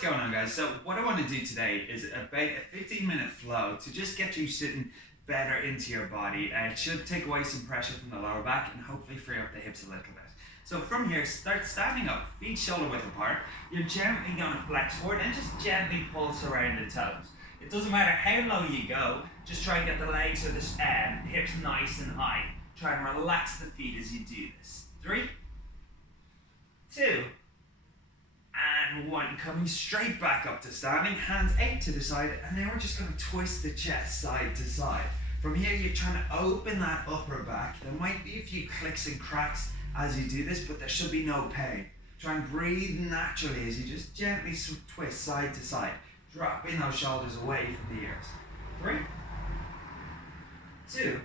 what's going on, guys? So what I want to do today is about a 15-minute flow to just get you sitting better into your body. It should take away some pressure from the lower back and hopefully free up the hips a little bit. So from here, start standing up, feet shoulder width apart. You're gently going to flex forward and just gently pulse around the toes. It doesn't matter how low you go, just try and get the legs or the hips nice and high. Try and relax the feet as you do this. 3, 2, and 1. Coming straight back up to standing, hands out to the side, and then we're just going to twist the chest side to side. From here, you're trying to open that upper back. There might be a few clicks and cracks as you do this, but there should be no pain. Try and breathe naturally as you just gently twist side to side, dropping those shoulders away from the ears. 3, 2,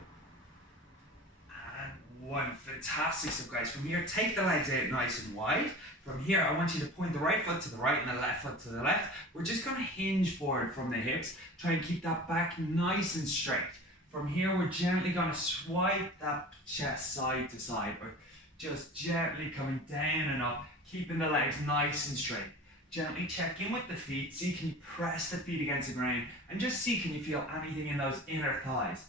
and 1. Fantastic stuff, guys. From here, take the legs out nice and wide. From here, I want you to point the right foot to the right and the left foot to the left. We're just going to hinge forward from the hips. Try and keep that back nice and straight. From here, we're gently going to swipe that chest side to side. We're just gently coming down and up, keeping the legs nice and straight. Gently check in with the feet. See, can you press the feet against the ground? And just see, can you feel anything in those inner thighs?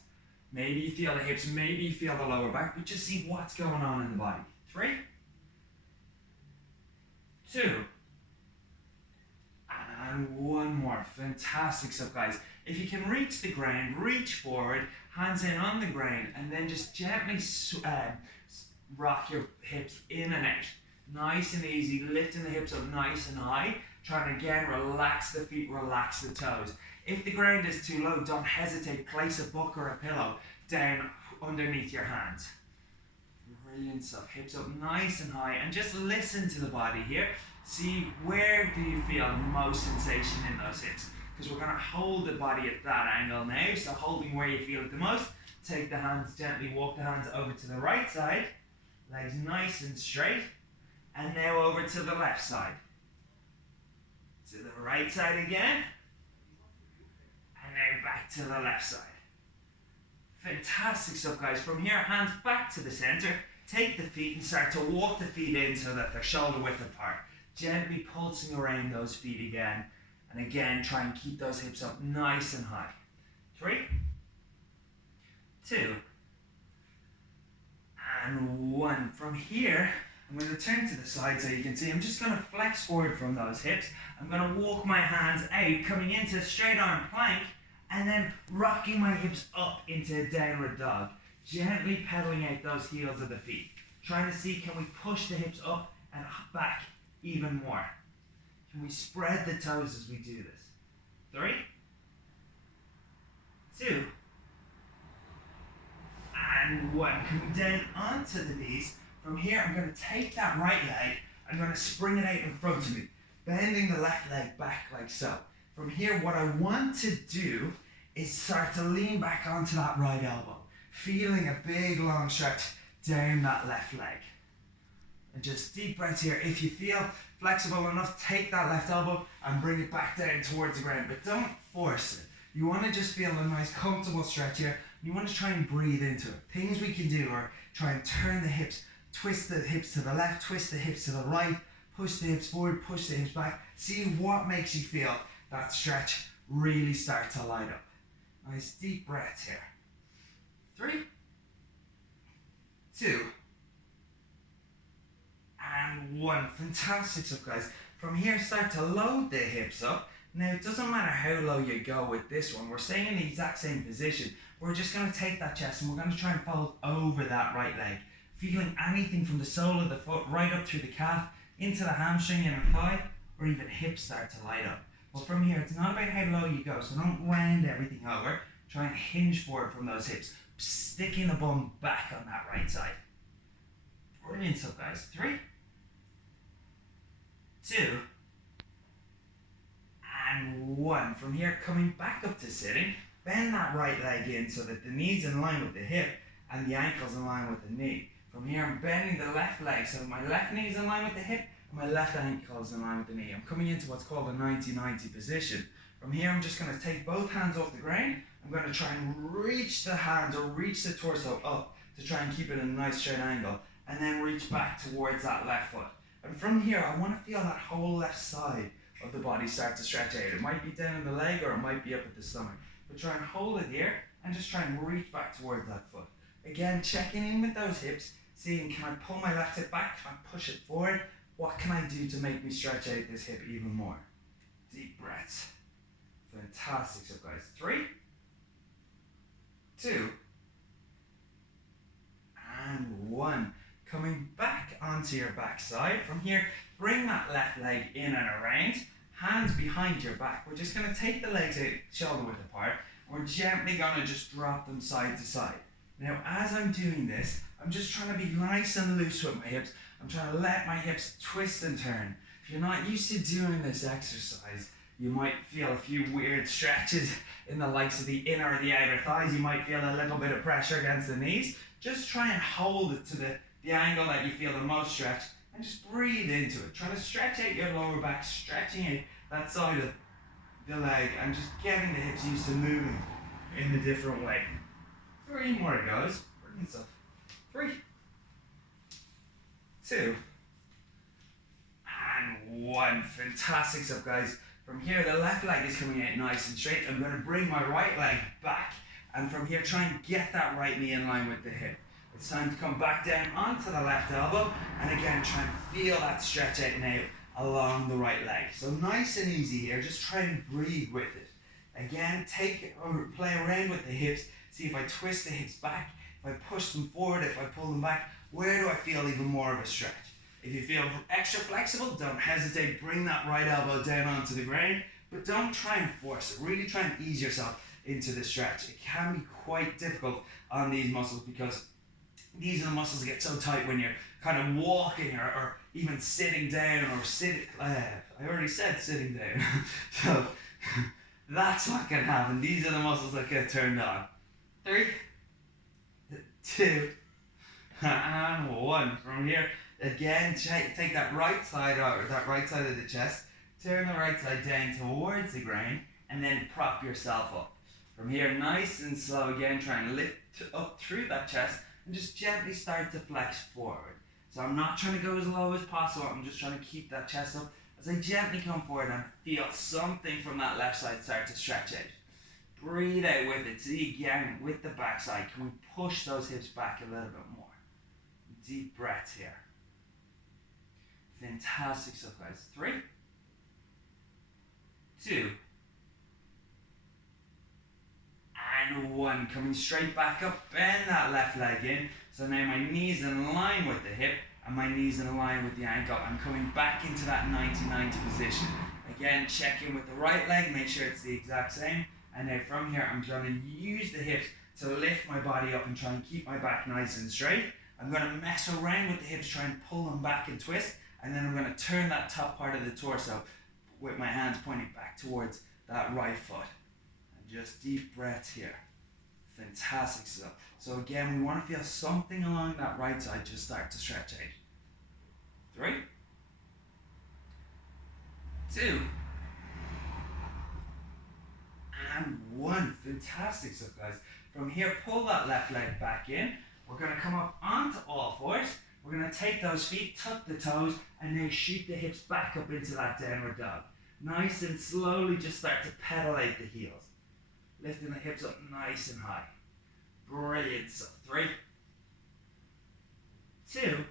Maybe you feel the hips, maybe you feel the lower back, but just see what's going on in the body. 3, 2, and 1 more. Fantastic stuff, guys. If you can reach the ground, reach forward, hands in on the ground, and then just gently rock your hips in and out. Nice and easy, lifting the hips up nice and high. Trying to, again, relax the feet, relax the toes. If the ground is too low, don't hesitate. Place a book or a pillow down underneath your hands. Brilliant stuff. Hips up nice and high, and just listen to the body here. See, where do you feel the most sensation in those hips? Because we're going to hold the body at that angle now. So holding where you feel it the most. Take the hands gently, walk the hands over to the right side. Legs nice and straight. And now over to the left side. To the right side again. And now back to the left side. Fantastic stuff, guys. From here, hands back to the center. Take the feet and start to walk the feet in so that they're shoulder width apart. Gently pulsing around those feet again. And again, try and keep those hips up nice and high. 3, 2, and 1. From here, I'm going to turn to the side so you can see. I'm just going to flex forward from those hips. I'm going to walk my hands out, coming into straight arm plank, and then rocking my hips up into a downward dog. Gently pedaling out those heels of the feet. Trying to see, can we push the hips up and back even more? Can we spread the toes as we do this? 3, 2, and 1. Coming down onto the knees. From here, I'm going to take that right leg. I'm going to spring it out in front of me. Bending the left leg back like so. From here, what I want to do is start to lean back onto that right elbow. Feeling a big long stretch down that left leg. And just deep breaths here. If you feel flexible enough, take that left elbow and bring it back down towards the ground. But don't force it. You want to just feel a nice comfortable stretch here. You want to try and breathe into it. Things we can do are try and turn the hips, twist the hips to the left, twist the hips to the right, push the hips forward, push the hips back. See what makes you feel that stretch really start to light up. Nice deep breaths here. 3, 2, and 1. Fantastic stuff, guys. From here, start to load the hips up. Now, it doesn't matter how low you go with this one. We're staying in the exact same position. We're just going to take that chest and we're going to try and fold over that right leg. Feeling anything from the sole of the foot right up through the calf, into the hamstring and thigh, or even hips start to light up. But from here, it's not about how low you go, so don't round everything over. Try and hinge forward from those hips, sticking the bum back on that right side. Brilliant stuff, guys. 3, 2, and 1. From here, coming back up to sitting, bend that right leg in so that the knee's in line with the hip and the ankle's in line with the knee. From here, I'm bending the left leg so my left knee is in line with the hip and my left ankle is in line with the knee. I'm coming into what's called a 90-90 position. From here, I'm just going to take both hands off the ground. I'm going to try and reach the hands or reach the torso up to try and keep it in a nice straight angle, and then reach back towards that left foot. And from here, I want to feel that whole left side of the body start to stretch out. It might be down in the leg or it might be up at the stomach. But try and hold it here and just try and reach back towards that foot. Again, checking in with those hips, seeing can I pull my left hip back, can I push it forward? What can I do to make me stretch out this hip even more? Deep breaths. Fantastic stuff, guys. 3, 2, and 1. Coming back onto your back side. From here, bring that left leg in and around. Hands behind your back. We're just going to take the legs out shoulder width apart. We're gently going to just drop them side to side. Now, as I'm doing this, I'm just trying to be nice and loose with my hips. I'm trying to let my hips twist and turn. If you're not used to doing this exercise, you might feel a few weird stretches in the likes of the inner or the outer thighs. You might feel a little bit of pressure against the knees. Just try and hold it to the angle that you feel the most stretch and just breathe into it. Try to stretch out your lower back, stretching out that side of the leg and just getting the hips used to moving in a different way. 3 more goes. Brilliant stuff. 3, 2, and 1. Fantastic stuff, guys. From here, the left leg is coming out nice and straight. I'm going to bring my right leg back. And from here, try and get that right knee in line with the hip. It's time to come back down onto the left elbow. And again, try and feel that stretch out now along the right leg. So nice and easy here. Just try and breathe with it. Again, play around with the hips. See if I twist the hips back, if I push them forward, if I pull them back, where do I feel even more of a stretch? If you feel extra flexible, don't hesitate. Bring that right elbow down onto the ground, but don't try and force it. Really try and ease yourself into the stretch. It can be quite difficult on these muscles because these are the muscles that get so tight when you're kind of walking or even sitting down or sitting. I already said sitting down. So that's what can happen. These are the muscles that get turned on. 3, 2, and 1. From here, again, take that right side out, or that right side of the chest, turn the right side down towards the ground, and then prop yourself up. From here, nice and slow again, try and lift up through that chest, and just gently start to flex forward. So I'm not trying to go as low as possible, I'm just trying to keep that chest up as I gently come forward and feel something from that left side start to stretch out. Breathe out with it. See again with the back side. Can we push those hips back a little bit more? Deep breaths here. Fantastic stuff, guys. 3, 2, and 1. Coming straight back up. Bend that left leg in. So now my knees in line with the hip and my knees in line with the ankle. I'm coming back into that 90-90 position. Again, check in with the right leg. Make sure it's the exact same. And now from here, I'm going to use the hips to lift my body up and try and keep my back nice and straight. I'm going to mess around with the hips, try and pull them back and twist. And then I'm going to turn that top part of the torso with my hands pointing back towards that right foot. And just deep breaths here. Fantastic stuff. So again, we want to feel something along that right side just start to stretch out. 3, 2, and 1. Fantastic stuff, guys. From here, pull that left leg back in. We're going to come up onto all fours. We're going to take those feet, tuck the toes, and then shoot the hips back up into that downward dog. Nice and slowly just start to pedal out the heels. Lifting the hips up nice and high. Brilliant stuff. 3, 2,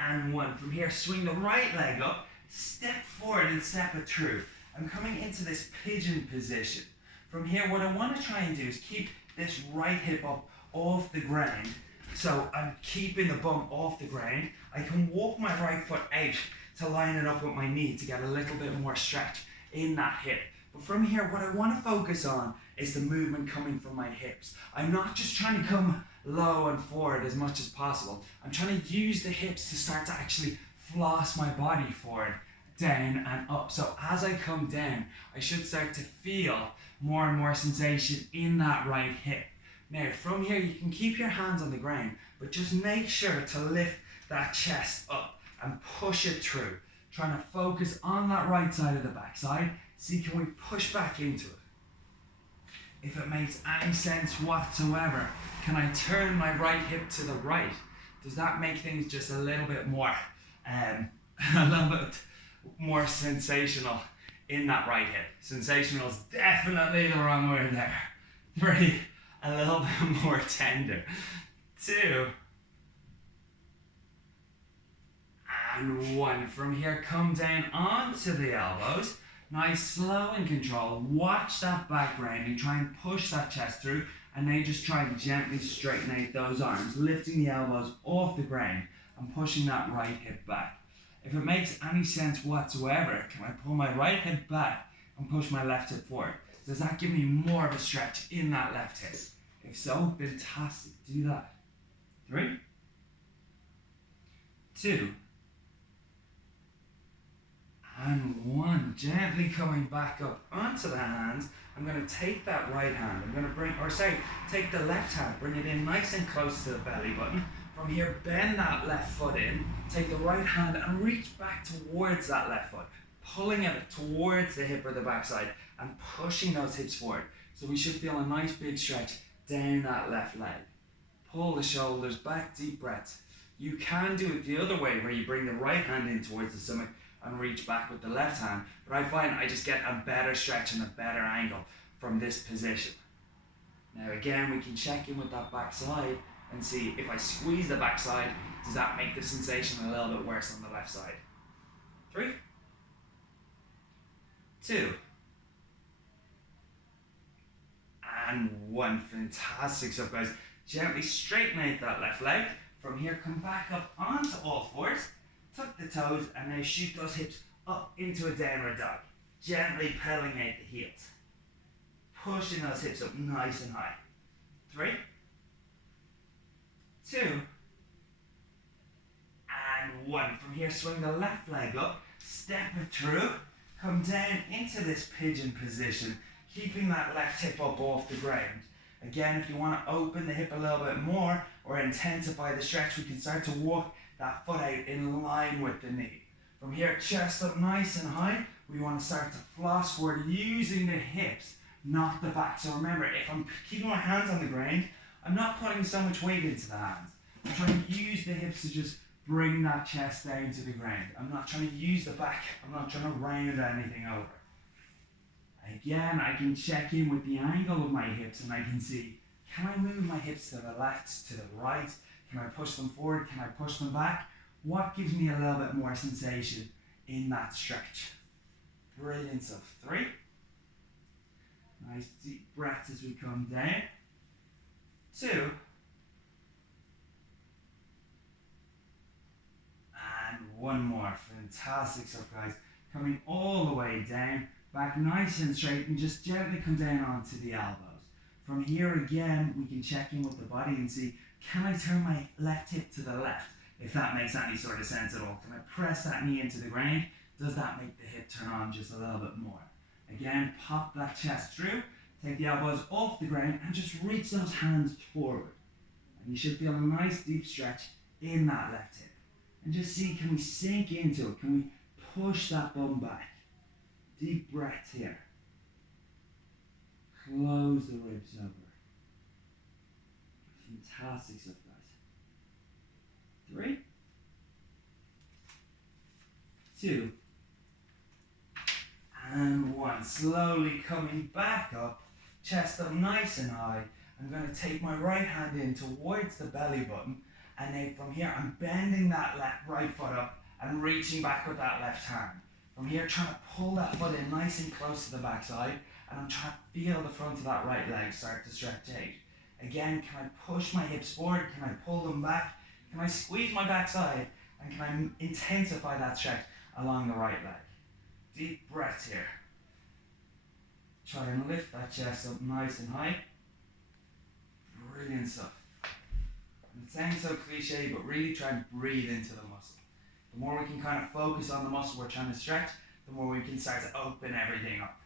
and 1. From here, swing the right leg up, step forward and step it through. I'm coming into this pigeon position. From here, what I want to try and do is keep this right hip up off the ground. So I'm keeping the bum off the ground. I can walk my right foot out to line it up with my knee to get a little bit more stretch in that hip. But from here, what I want to focus on is the movement coming from my hips. I'm not just trying to come low and forward as much as possible. I'm trying to use the hips to start to actually floss my body forward, down and up. So as I come down, I should start to feel more and more sensation in that right hip. Now from here, you can keep your hands on the ground, but just make sure to lift that chest up and push it through. Trying to focus on that right side of the backside. See, can we push back into it? If it makes any sense whatsoever, can I turn my right hip to the right? Does that make things just a little bit more, a little bit more sensational in that right hip. Sensational is definitely the wrong word there. 3, a little bit more tender. 2, and 1. From here, come down onto the elbows. Nice, slow and control. Watch that back rounding. Try and push that chest through. And then just try and gently straighten out those arms, lifting the elbows off the ground and pushing that right hip back. If it makes any sense whatsoever, can I pull my right hip back and push my left hip forward? Does that give me more of a stretch in that left hip? If so, fantastic. Do that. 3, 2, and 1. Gently coming back up onto the hands. I'm going to take that right hand. I'm going to take the left hand, bring it in nice and close to the belly button. From here, bend that left foot in. Take the right hand and reach back towards that left foot, pulling it towards the hip or the backside and pushing those hips forward. So we should feel a nice big stretch down that left leg. Pull the shoulders back, deep breaths. You can do it the other way where you bring the right hand in towards the stomach and reach back with the left hand, but I find I just get a better stretch and a better angle from this position. Now again, we can check in with that back side and see if I squeeze the back side, does that make the sensation a little bit worse on the left side? 3, 2, and 1. Fantastic stuff, guys. Gently straighten out that left leg. From here, come back up onto all fours. Tuck the toes and now shoot those hips up into a downward dog. Gently pedaling out the heels. Pushing those hips up nice and high. 3, 2, and 1. From here, swing the left leg up, step it through, come down into this pigeon position, keeping that left hip up off the ground. Again, if you want to open the hip a little bit more or intensify the stretch, we can start to walk that foot out in line with the knee. From here, chest up nice and high. We want to start to floss forward using the hips, not the back. So remember, if I'm keeping my hands on the ground, I'm not putting so much weight into the hands. I'm trying to use the hips to just bring that chest down to the ground. I'm not trying to use the back. I'm not trying to round anything over. Again, I can check in with the angle of my hips and I can see, can I move my hips to the left, to the right? Can I push them forward? Can I push them back? What gives me a little bit more sensation in that stretch? Brilliant stuff. 3. Nice deep breaths as we come down. 2. And 1 more. Fantastic stuff, guys. Coming all the way down, back nice and straight, and just gently come down onto the elbows. From here again, we can check in with the body and see, can I turn my left hip to the left? If that makes any sort of sense at all. Can I press that knee into the ground? Does that make the hip turn on just a little bit more? Again, pop that chest through, take the elbows off the ground and just reach those hands forward. And you should feel a nice deep stretch in that left hip. And just see, can we sink into it? Can we push that bum back? Deep breath here. Close the ribs over. Fantastic stuff, guys. 3, 2, and 1. Slowly coming back up, chest up nice and high. I'm going to take my right hand in towards the belly button, and then from here I'm bending that right foot up and reaching back with that left hand. From here, trying to pull that foot in nice and close to the backside, and I'm trying to feel the front of that right leg start to stretch out. Again, can I push my hips forward? Can I pull them back? Can I squeeze my backside? And can I intensify that stretch along the right leg? Deep breath here. Try and lift that chest up nice and high. Brilliant stuff. And it sounds so cliche, but really try and breathe into the muscle. The more we can kind of focus on the muscle we're trying to stretch, the more we can start to open everything up.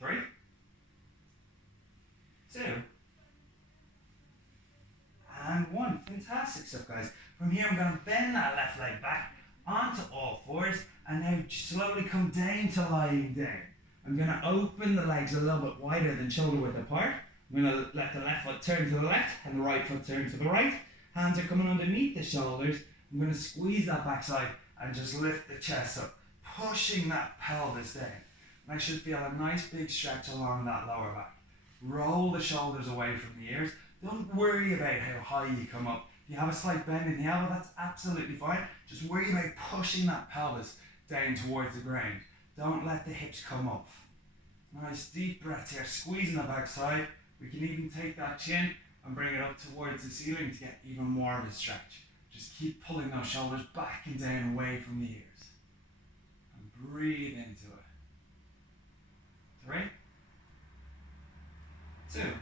3, 2, and 1. Fantastic stuff, guys. From here, I'm going to bend that left leg back onto all fours and now slowly come down to lying down. I'm going to open the legs a little bit wider than shoulder width apart. I'm going to let the left foot turn to the left and the right foot turn to the right. Hands are coming underneath the shoulders. I'm going to squeeze that backside and just lift the chest up, pushing that pelvis down. And I should feel a nice big stretch along that lower back. Roll the shoulders away from the ears. Don't worry about how high you come up. If you have a slight bend in the elbow, that's absolutely fine. Just worry about pushing that pelvis down towards the ground. Don't let the hips come up. Nice deep breaths here, squeezing the backside. We can even take that chin and bring it up towards the ceiling to get even more of a stretch. Just keep pulling those shoulders back and down away from the ears. And breathe into it. 3, 2, and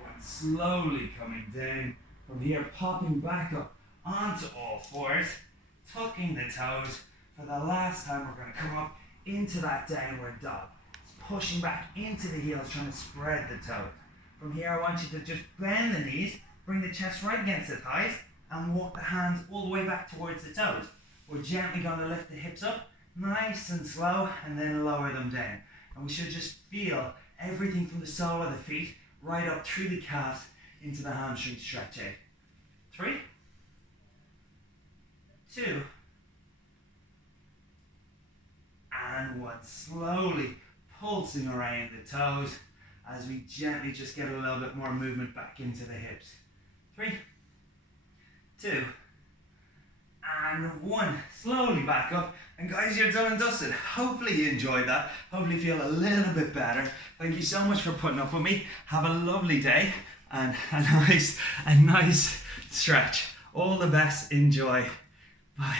1. Slowly coming down. From here, popping back up onto all fours, tucking the toes. For the last time, we're going to come up into that downward dog. Pushing back into the heels, trying to spread the toes. From here, I want you to just bend the knees, bring the chest right against the thighs, and walk the hands all the way back towards the toes. We're gently going to lift the hips up, nice and slow, and then lower them down. And we should just feel everything from the sole of the feet right up through the calves into the hamstring stretch out. 3, 2, and 1. Slowly pulsing around the toes as we gently just get a little bit more movement back into the hips. 3, 2, and 1. Slowly back up. And guys, you're done and dusted. Hopefully you enjoyed that. Hopefully you feel a little bit better. Thank you so much for putting up with me. Have a lovely day and a nice stretch. All the best. Enjoy. Bye.